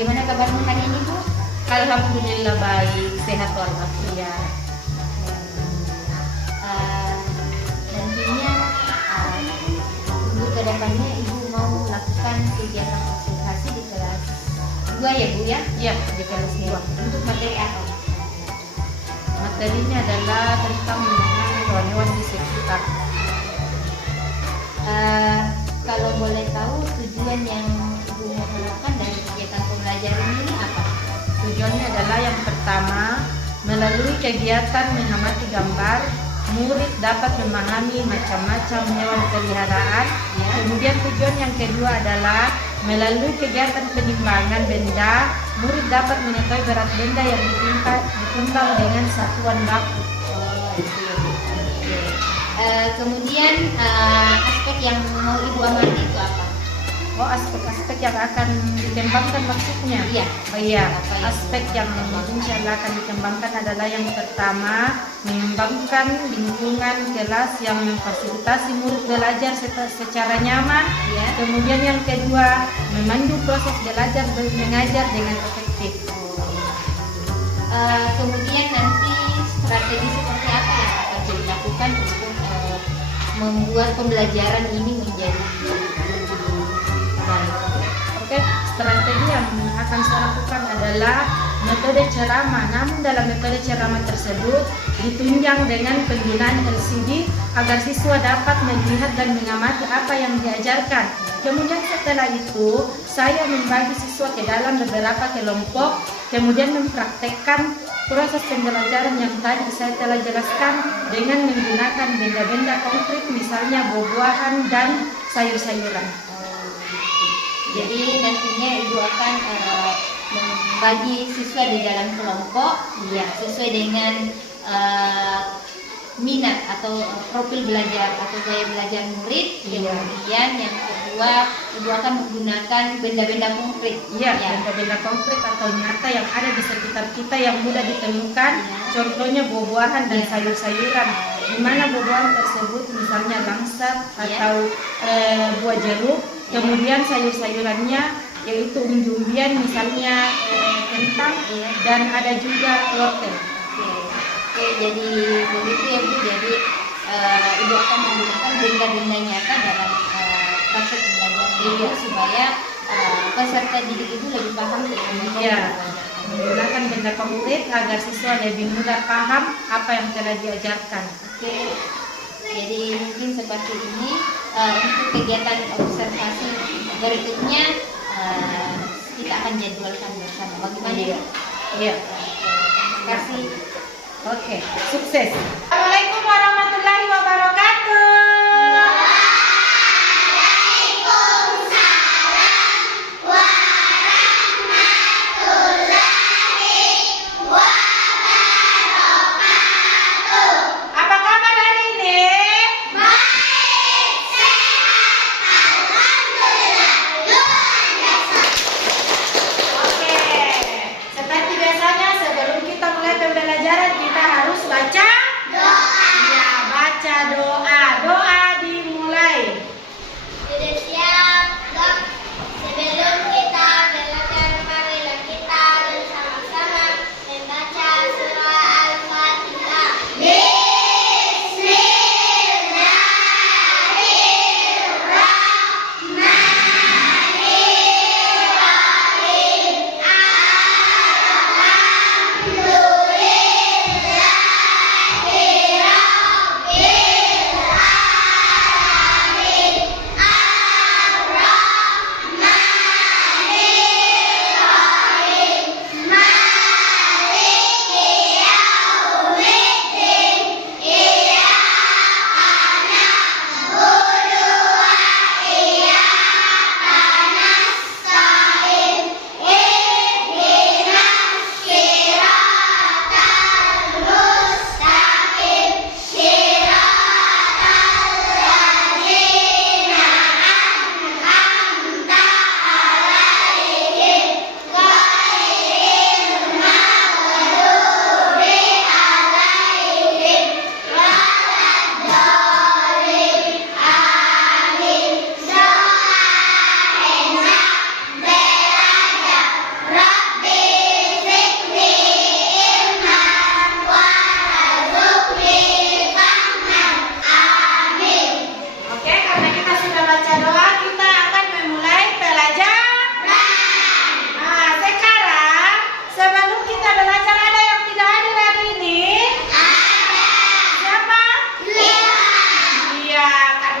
Bagaimana kabarmu hari ini, Bu? Alhamdulillah baik, sehat walafiat. Nantinya untuk kedepannya Ibu mau melakukan kegiatan konsultasi di kelas 2 ya, Bu ya? Ya, di kelas 2. Untuk materi apa? Materinya adalah tentang mengenai hewan-hewan di sekitar. Kalau boleh tahu tujuan yang Ibu mau harapkan dari kegiatan pembelajaran ini apa? Tujuannya adalah yang pertama, melalui kegiatan mengamati gambar, murid dapat memahami macam-macam hewan peliharaan. Ya. Kemudian tujuan yang kedua adalah melalui kegiatan penimbangan benda, murid dapat mengetahui berat benda yang ditimbang dengan satuan baku. Kemudian aspek yang mau Ibu amati itu apa? Oh, aspek-aspek yang akan dikembangkan maksudnya? Iya. Oh iya, Apa yang aspek yang insya Allah akan dikembangkan adalah yang pertama, mengembangkan lingkungan kelas yang memfasilitasi murid belajar secara nyaman. Ya. Kemudian yang kedua, memandu proses belajar dan mengajar dengan efektif. Kemudian nanti strategi seperti apa yang akan dilakukan untuk membuat pembelajaran ini menjadi baik? Oke, strategi yang akan saya lakukan adalah metode ceramah. Namun dalam metode ceramah tersebut ditunjang dengan penggunaan LCD agar siswa dapat melihat dan mengamati apa yang diajarkan. Kemudian setelah itu saya membagi siswa ke dalam beberapa kelompok, kemudian mempraktekkan proses pembelajaran yang tadi saya telah jelaskan dengan menggunakan benda-benda konkret, misalnya buah-buahan dan sayur-sayuran. Jadi nantinya Ibu akan membagi siswa di dalam kelompok ya sesuai dengan minat atau profil belajar atau gaya belajar murid. Iya. Kemudian yang kedua Ibu akan menggunakan benda-benda konkret. Iya, Ya. benda-benda konkret atau nyata yang ada di sekitar kita yang mudah ditemukan. Contohnya buah-buahan dan sayur-sayuran. Di mana buah-buahan tersebut misalnya langsat atau buah jeruk. Kemudian sayur-sayurannya yaitu umbi-umbian, misalnya kentang, dan ada juga wortel. Oke, jadi begitu ya Bu. Jadi Ibu akan menggunakan benda-benda nyata dalam praktek pembelajaran Ibu supaya peserta didik itu lebih paham dengan Iya, menggunakan benda konkret agar siswa lebih mudah paham apa yang telah diajarkan. Oke, jadi mungkin seperti ini untuk kegiatan observasi berikutnya kita akan jadwalkan bersama. Bagaimana ya? Iya. Terima kasih. Oke, sukses. Assalamualaikum warahmatullahi wabarakatuh. Apa kabar hari ini? Oke, seperti biasanya sebelum kita mulai pembelajaran kita harus baca doa.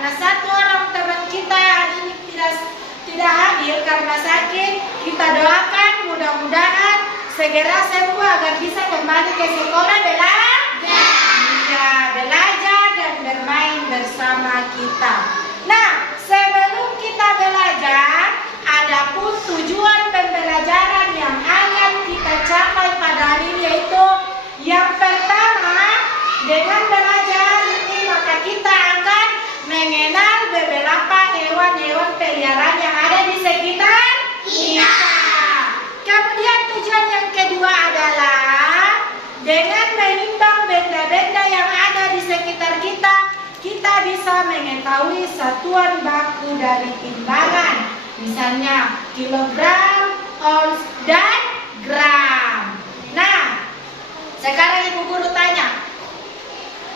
karena satu orang teman kita hari ini tidak hadir karena sakit. Kita doakan mudah-mudahan segera sembuh agar bisa kembali ke sekolah belajar dan bermain bersama kita. Nah, sebelum kita belajar, adapun tujuan pembelajaran yang akan kita capai pada hari ini yaitu yang pertama, dengan belajar ini maka kita akan mengenal beberapa hewan-hewan peliharaan yang ada di sekitar kita. Kemudian tujuan yang kedua adalah dengan menimbang benda-benda yang ada di sekitar kita, kita bisa mengetahui satuan baku dari timbangan. Misalnya kilogram, ons, dan gram. Nah, sekarang Ibu Guru tanya,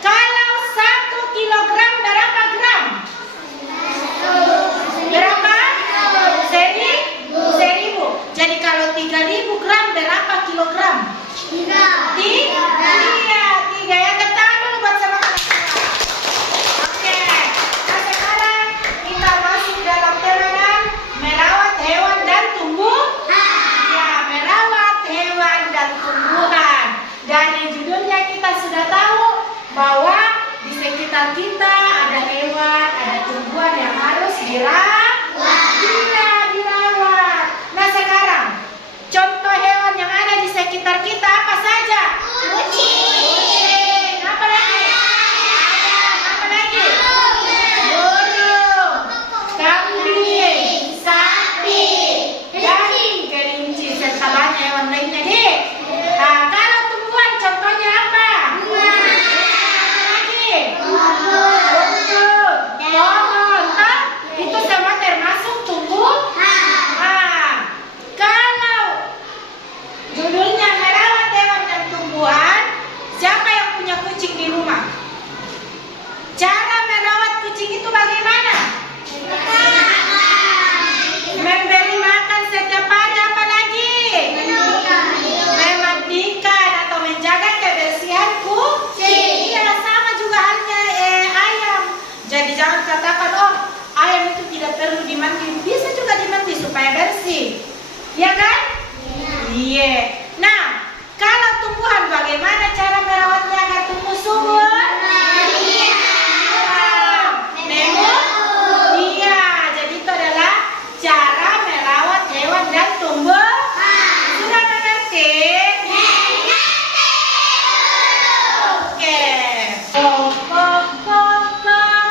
kalau 1 kilogram berapa gram? Berapa? 1000. Jadi kalau 3000 gram berapa kilogram? 3. Iya, 3 ya. Tepuk tangan dulu buat sama-sama. Oke. Nah, sekarang kita masuk dalam tema merawat hewan dan tumbuhan. Ya, merawat hewan dan tumbuhan. Dari judulnya kita sudah tahu bahwa di sekitar kita ada hewan, ada tumbuhan yang harus dirawat. Nah, sekarang contoh hewan yang ada di sekitar kita apa saja? Kucing. Apa lagi? Apa lagi? Burung, kambing, sapi, dan kelinci serta banyak hewan lainnya. Nah, kalau tumbuhan contohnya apa? Pohon, itu semua termasuk tumbuhan. Kalau judulnya merawat hewan dan tumbuhan, siapa yang punya kucing di rumah? Cara merawat kucing itu bagaimana? Memberi makan setiap hari, apa lagi? Memandikan atau menjaga kebersihan kucing. Iya, sama juga halnya ayam. Jadi jangan katakan, oh ayam itu tidak perlu dimandi. Bisa juga dimandi supaya bersih, ya kan? Iya. Nah, kalau tumbuhan bagaimana cara merawatnya agar tumbuh subur? Iya, jadi itu adalah cara merawat hewan dan tumbuhan. Sudah mengerti? Oke.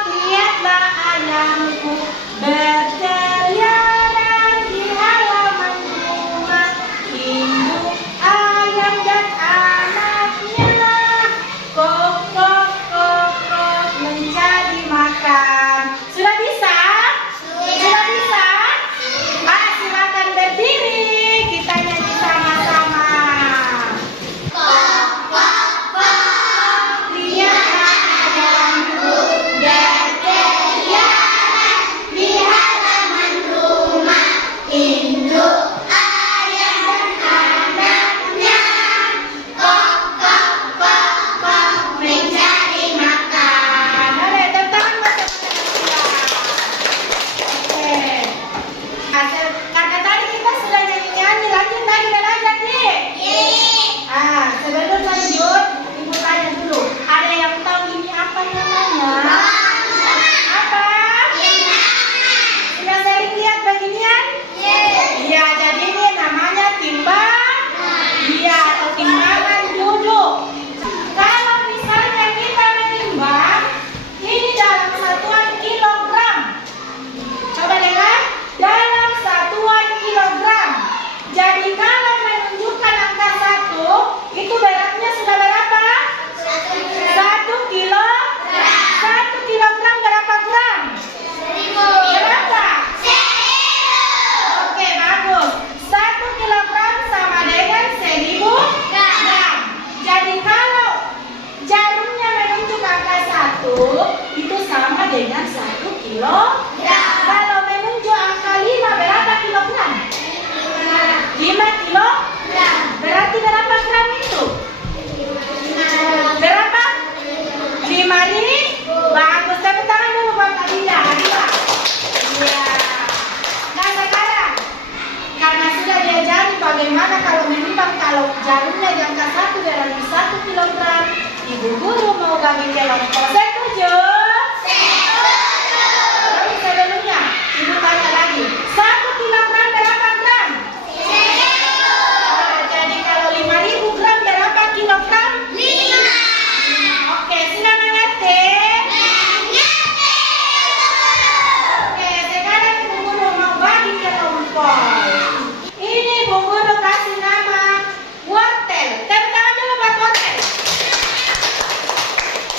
Lihatlah ayamku berkeliaran di halaman rumah. Induk ayam dan anaknya kok mencari makan. Sudah bisa? Sudah bisa? Silakan berdiri, kita nyanyi sama-sama. Lihatlah ayamku berkeliaran di halaman rumah. Induk ayam dan anaknya kok mencari makan. Oke, tepuk tangan buat teman-teman. Oke. Karena tadi kita sudah nyanyi-nyanyi, lanjut lagi belajar nih. Sebelum lanjut, Ibu tanya dulu. Ada yang tahu ini apa namanya? Apa? Sudah sering lihat beginian? Iya, jadi ini namanya timbangan. Iya, atau timbangan duduk. Kalau misalnya kita menimbang, ini dalam satuan kilogram. Coba dengar, dalam satuan kilogram. Jadi kalau menunjukkan angka 1, itu beratnya sudah berapa? 1 kilo. 1 kilogram berapa gram? 1000. Berapa? 1000. Oke, bagus. 1 kilogram sama dengan 1000 gram. Jadi kalau jarumnya menunjuk angka 1, itu sama dengan 1 kilogram. Kalau menunjuk angka 5, berapa kilogram? 5 kilogram. Berarti berapa gram itu? Berapa? 5000. Bagus, tepuk tangan dulu buat Adila. Bu Guru mau bagi kelompok. Setuju? Tapi sebelumnya, Ibu tanya lagi. 1 kilogram berapa gram? Jadi kalau 5.000 gram berapa kilogram? 5. Oke, sudah mengerti? Oke, sekarang Bu Guru mau bagi kelompok. Ini Bu Guru kasih nama wortel. Tepuk tangan dulu buat wortel.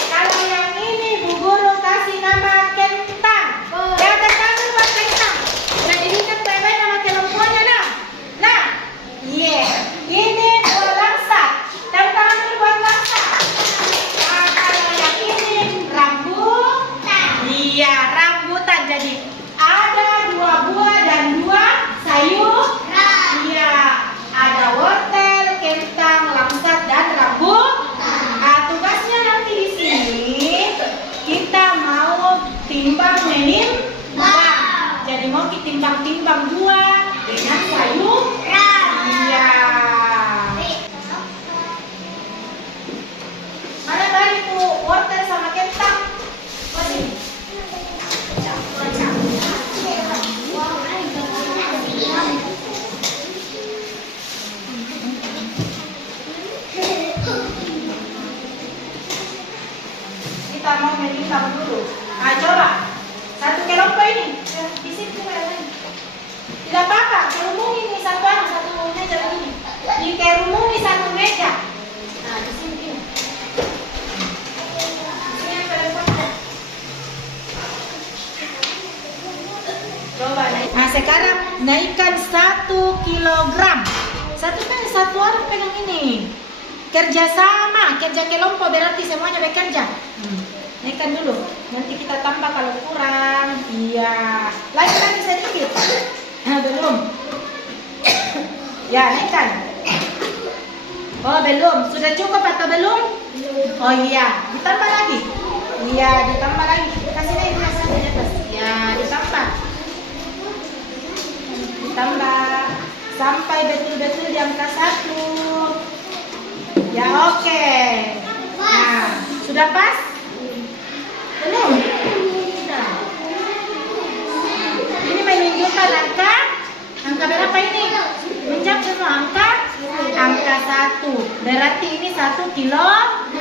Kalau yang ini Bu Guru kasih nama kentang. Ya, tepuk tangan dulu buat kentang. Nah, ini kan baik-baik nama kelompoknya, nah. Nah, ini buah langsat. Tepuk tangan dulu buat langsat. Nah, kalau yang ini rambutan. Iya, rambutan. Jadi ada 2 buah dan 2 sayur. Iya, ada wortel, kentang, langsat dan rambutan. Nah, tugasnya nanti di sini kita mau timbang menimbang. Jadi mau timbang-timbang buah dengan sayur. Iya. Mana bari Bu wortel sama kentang? Oh, sini. Kita mau menimbang dulu. Nah, coba. 1 kelompok ini. Di situ ada. Tidak apa-apa, kerumuni nih satu meja begini. Dikerumuni 1 meja. Nah, di sini gini. Sini yang teleponnya. Coba naik. Nah, sekarang naikkan 1 kilogram. Satu orang pegang ini. Kerjasama, kerja kelompok berarti semuanya bekerja. Naikkan dulu. Nanti kita tambah kalau kurang. Iya. Lagi sedikit. Nah, belum. Ya, naikkan. Oh, belum. Sudah cukup atau belum? Oh iya. Ditambah lagi. Iya, ditambah lagi. Kasih naik sampai di atas. Ya, ditambah. Ditambah sampai betul-betul di angka 1. Ya, oke. Nah, sudah pas? Belum? Sudah. Ini menunjukkan angka berapa ini? Menjawab semua angka 1. Berarti ini 1 kilo.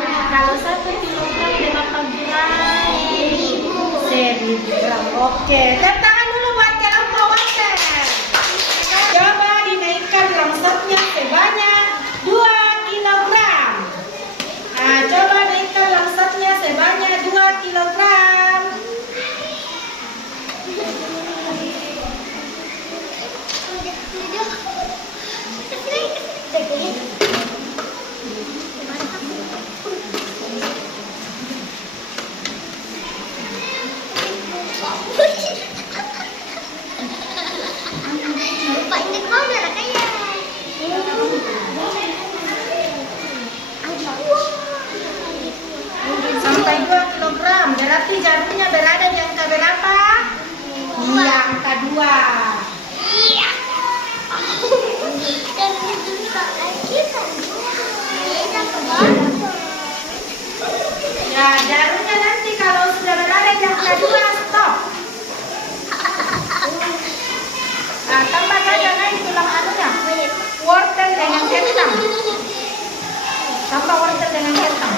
Kalau 1 kilogram berapa gram? 1000 gram. Oke, tepuk tangan dulu buat kelompok wortel. Coba dinaikkan langsatnya sebanyak 2 kilogram. Nah, coba naikkan langsatnya sebanyak 2 kilogram. Sampai 2 kilogram. Berarti jarumnya berada di angka berapa? Iya, angka 2. Ya, jarumnya nanti kalau sudah berada di angka 2, stop. Nah, tambah saja naik tulang anunya. Wortel dengan kentang. Tambah wortel dengan kentang.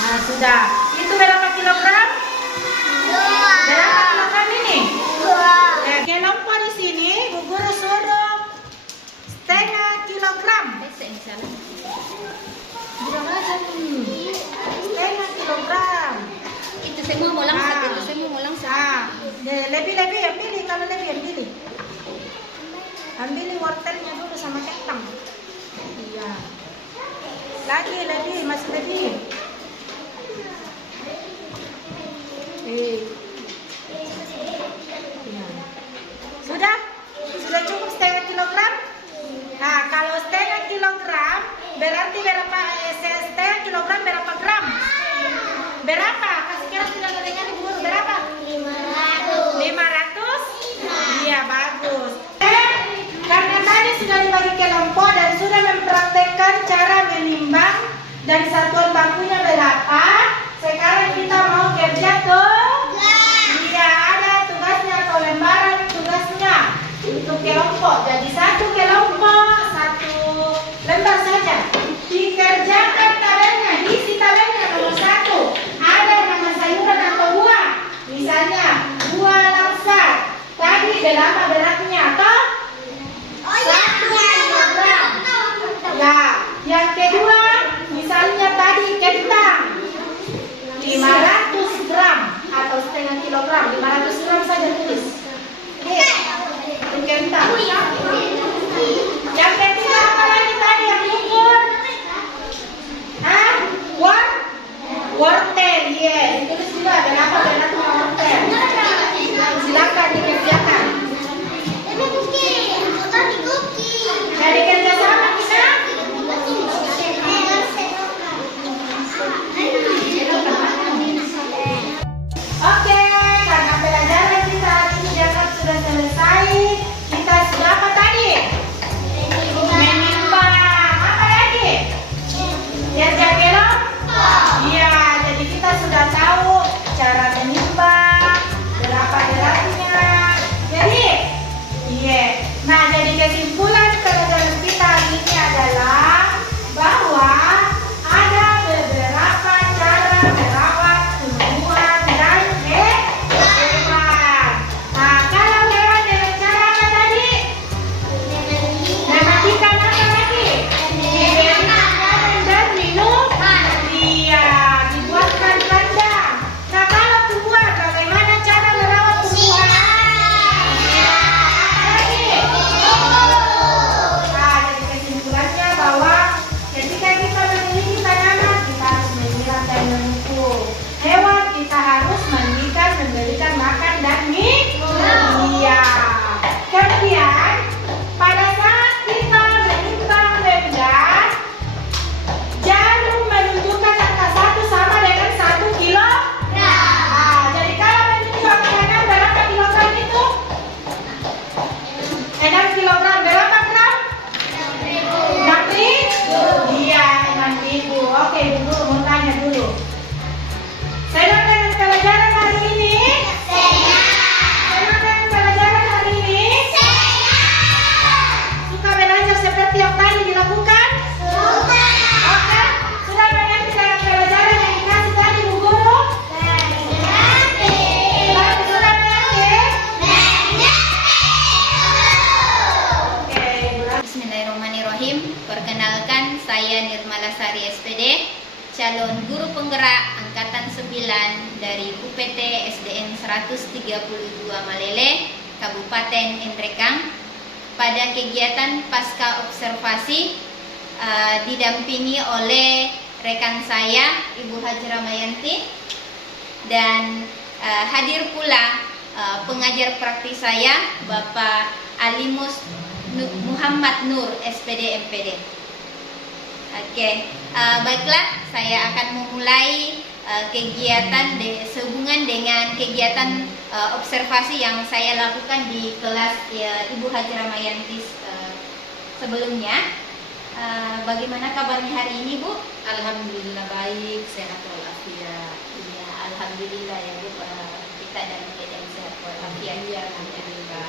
Nah, sudah. Itu berapa kilogram? 2. Berapa kilogram ini? 2. Kelompok di sini Bu Guru suruh setengah kilogram. Setengah kilogram. Itu semua mau langsat, itu semua mau langsat. Lebih ambil kalau lebih ambil. Ambil wortelnya dulu sama kentang. Iya. Lagi lebih, masih lebih. Sudah? Sudah cukup setengah kilogram? Nah, kalau setengah kilogram berarti setengah kilogram berapa gram? Berapa? Kasih kira tidak ada dengan Ibu Guru. Dan satuan bakunya berapa? Sekarang kita mau kerja tuh? Iya, ada tugasnya atau lembaran tugasnya untuk kelompok. Jadi satu kelompok, satu lembar saja. Dikerjakan tabelnya, isi tabelnya nomor 1. Ada nama sayuran atau buah. Misalnya buah langsat. Tadi berapa beratnya? Toh? 1 kilogram. Ya, yang kedua, misalnya tadi kentang 500 gram atau setengah kilogram, 500 gram saja tulis. Itu kentang. Yang ketiga apa lagi tadi yang diukur? Hah? Wortel, yes. Tulis juga berapa beratnya wortel. Silakan dikerjakan. Jadi kerjasama kita. Oke, karena pelajaran kita hari ini dianggap sudah selesai. Kita sudah apa tadi? Menimbang. Apa lagi? Kerja kelompok. Iya, jadi kita sudah tahu cara menimbang, berapa beratnya. Jadi, iya. Nah, jadi kesimpulan pelajaran kita hari ini adalah bahwa ada beberapa cara merawat tumbuhan dan hewan. Nah, kalau hewan dengan cara apa tadi? Mematikan apa lagi? Diberi makanan dan minum. Iya, dibuatkan kandang. Nah, kalau tumbuhan, bagaimana cara merawat tumbuhan? Iya, apa lagi? Nah, jadi kesimpulannya bahwa ketika kita memiliki tanaman, kita harus menyiram dan memupuk. Hewan kita harus mandikan, memberikan makan dan minum. Iya. Kemudian pada saat kita menimbang benda, jarum menunjukkan angka 1 sama dengan 1 kilo. Nah, jadi kalau menunjukkan berapa kilogram itu? 6 kilogram. Berapa gram? 6.000? Iya, 6.000. Oke, dulu mau tanya dulu. Senang dengan pelajaran hari ini? Senang dengan pelajaran hari ini? Suka belajar seperti yang tadi dilakukan? Oke. Sudah mengerti dengan pelajaran yang dikasih tadi Bu Guru? Sudah mengerti? Oke, Bismillahirrahmanirrahim. Perkenalkan, saya Nirmala Sari SPD, calon guru penggerak angkatan 9 dari UPT SDN 132 Malele, Kabupaten Endrekang. Pada kegiatan pasca observasi didampingi oleh rekan saya Ibu Haji Ramayanti dan hadir pula pengajar praktis saya Bapak Alimus Muhammad Nur SPD MPD. Oke, baiklah, saya akan memulai kegiatan sehubungan dengan kegiatan observasi yang saya lakukan di kelas Ibu Haji Ramayanti sebelumnya. Bagaimana kabarnya hari ini, Bu? Alhamdulillah baik, sehat walafiat. Ya, alhamdulillah ya, Bu. Kita dalam keadaan sehat walafiat. Iya, alhamdulillah.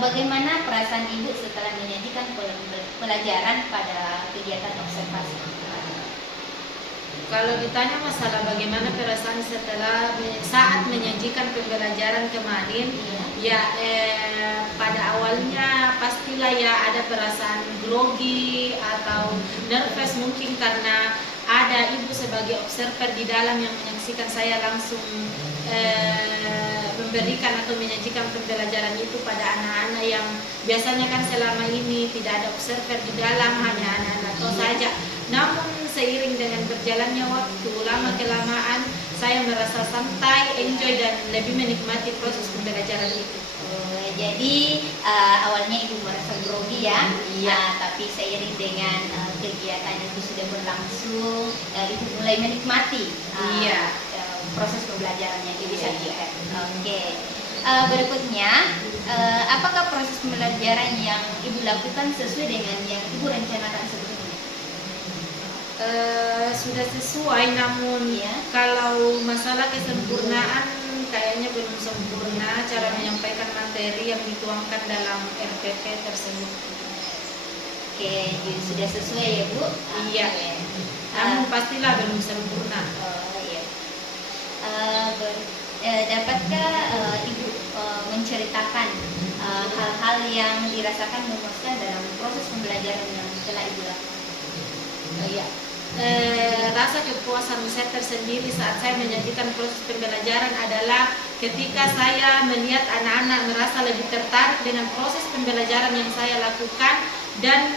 Bagaimana perasaan Ibu setelah menyajikan pelajaran pada kegiatan observasi? Kalau ditanya masalah bagaimana perasaan setelah saat menyajikan pembelajaran kemarin, ya pada awalnya pastilah ya ada perasaan grogi atau nervous mungkin karena ada ibu sebagai observer di dalam yang menyaksikan saya langsung memberikan atau menyajikan pembelajaran itu pada anak-anak yang biasanya kan selama ini tidak ada observer di dalam, hanya anak-anak tos saja. Namun seiring dengan berjalannya waktu, lama-kelamaan saya merasa santai, enjoy dan lebih menikmati proses pembelajaran itu. Jadi awalnya Ibu merasa grogi ya, tapi seiring dengan kegiatan itu sudah berlangsung, Ibu mulai menikmati proses pembelajarannya itu disajikan. Oke. Berikutnya, apakah proses pembelajaran yang Ibu lakukan sesuai dengan yang Ibu rencanakan sebelumnya? Sudah sesuai, namun Ya. kalau masalah kesempurnaan kayaknya belum sempurna cara menyampaikan materi yang dituangkan dalam RPP tersebut. Oke, jadi sudah sesuai ya Bu? Iya. Oke. Namun pastilah belum sempurna. Oh iya. Dapatkah Ibu menceritakan hal-hal yang dirasakan memuaskan dalam proses pembelajaran yang telah Ibu lakukan? Iya. Rasa kepuasan saya tersendiri saat saya menyajikan proses pembelajaran adalah ketika saya melihat anak-anak merasa lebih tertarik dengan proses pembelajaran yang saya lakukan dan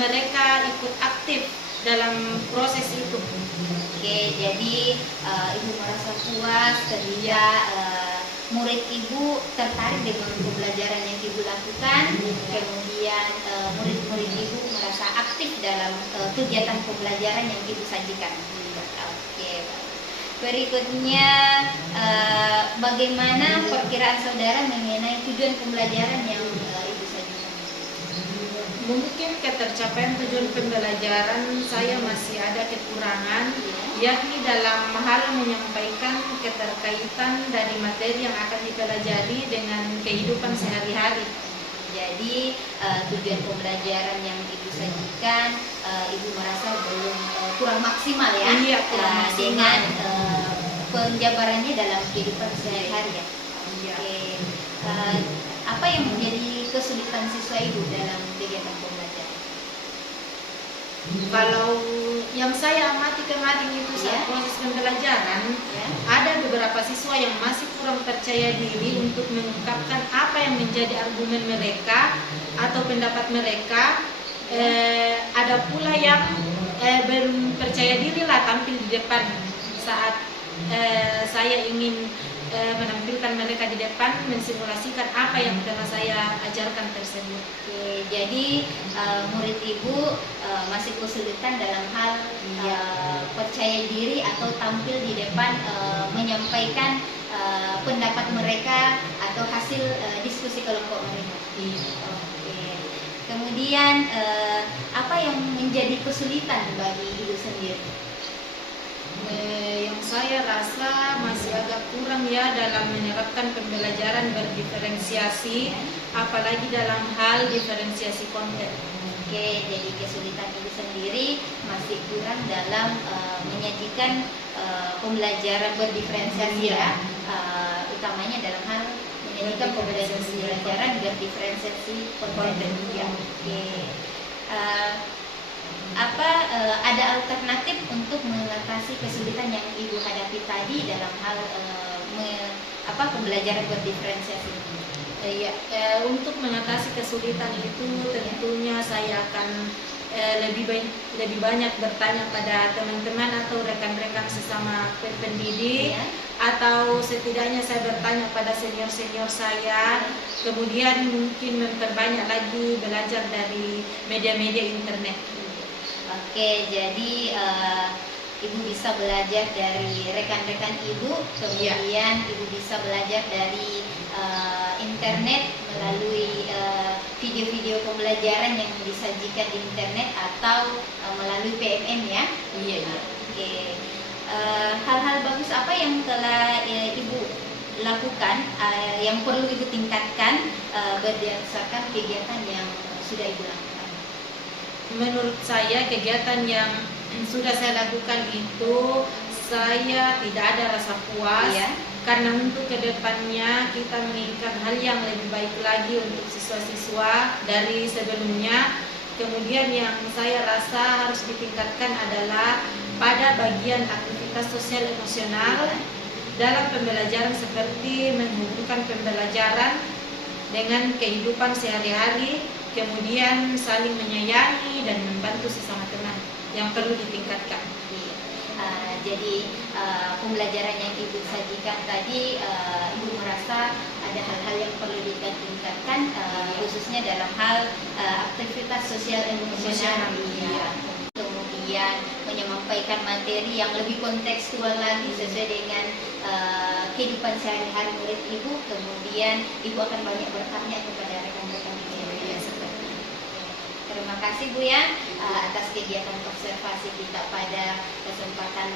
mereka ikut aktif dalam proses itu. Oke, jadi Ibu merasa puas ketika murid Ibu tertarik dengan pembelajaran yang Ibu lakukan, kemudian murid-murid Ibu merasa aktif dalam kegiatan pembelajaran yang Ibu sajikan. Oke, berikutnya bagaimana perkiraan saudara mengenai tujuan pembelajaran yang Ibu sajikan? Mungkin ketercapaian tujuan pembelajaran saya masih ada kekurangan, yakni dalam hal menyampaikan keterkaitan dari materi yang akan dipelajari dengan kehidupan sehari-hari. Jadi tujuan pembelajaran yang Ibu sajikan, Ibu merasa belum kurang maksimal ya? Iya, kurang maksimal. Dengan penjabarannya dalam kehidupan sehari-hari ya? Iya. Oke. Apa yang menjadi kesulitan siswa Ibu dalam kegiatan pembelajaran? Kalau yang saya amati kemarin itu saat Ya. proses pembelajaran, Ya. ada beberapa siswa yang masih kurang percaya diri untuk mengungkapkan apa yang menjadi argumen mereka atau pendapat mereka. Ada pula yang belum percaya diri lah tampil di depan saat saya ingin menampilkan mereka di depan, mensimulasikan apa yang telah saya ajarkan tersebut. Oke, jadi murid Ibu masih kesulitan dalam hal percaya diri atau tampil di depan menyampaikan pendapat mereka atau hasil diskusi kelompok mereka. Oke. Kemudian apa yang menjadi kesulitan bagi Ibu sendiri? Yang saya rasa masih agak kurang ya dalam menerapkan pembelajaran berdiferensiasi, apalagi dalam hal diferensiasi konten. Oke, jadi kesulitan Ibu sendiri masih kurang dalam menyajikan pembelajaran berdiferensiasi ya, utamanya dalam hal menyajikan pembelajaran berdiferensiasi konten. Ya. Oke. Ada alternatif untuk mengatasi kesulitan yang Ibu hadapi tadi dalam hal pembelajaran berdiferensiasi? Untuk mengatasi kesulitan itu tentunya saya akan lebih banyak bertanya pada teman-teman atau rekan-rekan sesama pendidik, atau setidaknya saya bertanya pada senior-senior saya. Kemudian mungkin memperbanyak lagi belajar dari media-media internet. Oke, jadi Ibu bisa belajar dari rekan-rekan Ibu, kemudian Ibu bisa belajar dari internet melalui video-video pembelajaran yang disajikan di internet atau melalui PMM ya. Iya. Oke. Hal-hal bagus apa yang telah Ibu lakukan, yang perlu Ibu tingkatkan berdasarkan kegiatan yang sudah Ibu lakukan? Menurut saya kegiatan yang sudah saya lakukan itu saya tidak ada rasa puas, karena untuk kedepannya kita menginginkan hal yang lebih baik lagi untuk siswa-siswa dari sebelumnya. Kemudian yang saya rasa harus ditingkatkan adalah pada bagian aktivitas sosial emosional dalam pembelajaran, seperti menghubungkan pembelajaran dengan kehidupan sehari-hari, kemudian saling menyayangi dan membantu sesama teman yang perlu ditingkatkan. Jadi pembelajaran yang Ibu sajikan tadi, Ibu merasa ada hal-hal yang perlu ditingkatkan, khususnya dalam hal aktivitas sosial emosional. Kemudian menyampaikan materi yang lebih kontekstual lagi sesuai dengan kehidupan sehari-hari murid Ibu. Kemudian Ibu akan banyak bertanya kepada rekan-rekan Ibu. Terima kasih Bu ya. atas kegiatan observasi kita pada kesempatan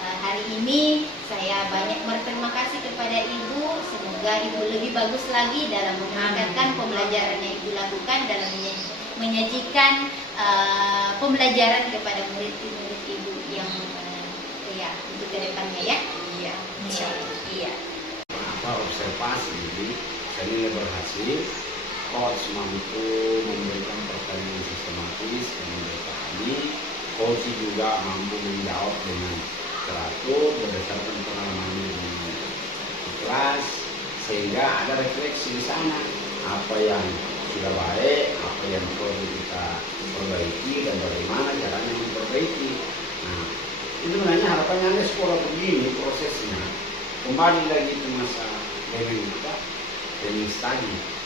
hari ini. Saya banyak berterima kasih kepada Ibu. Semoga Ibu lebih bagus lagi dalam meningkatkan pembelajaran yang Ibu lakukan dalam menyajikan pembelajaran kepada murid-murid Ibu yang ya untuk kedepannya ya. Iya, insya Allah. Iya. Observasi ini saya nilai berhasil. Coach mampu memberikan pertanyaan sistematis yang mereka pahami. Coach juga mampu menjawab dengan teratur berdasarkan pengalamannya di kelas, sehingga ada refleksi di sana apa yang sudah baik, apa yang perlu kita perbaiki dan bagaimana caranya memperbaiki. Nah, itu sebenarnya harapannya ada sekolah begini prosesnya kembali lagi ke masa learning kita, learning study.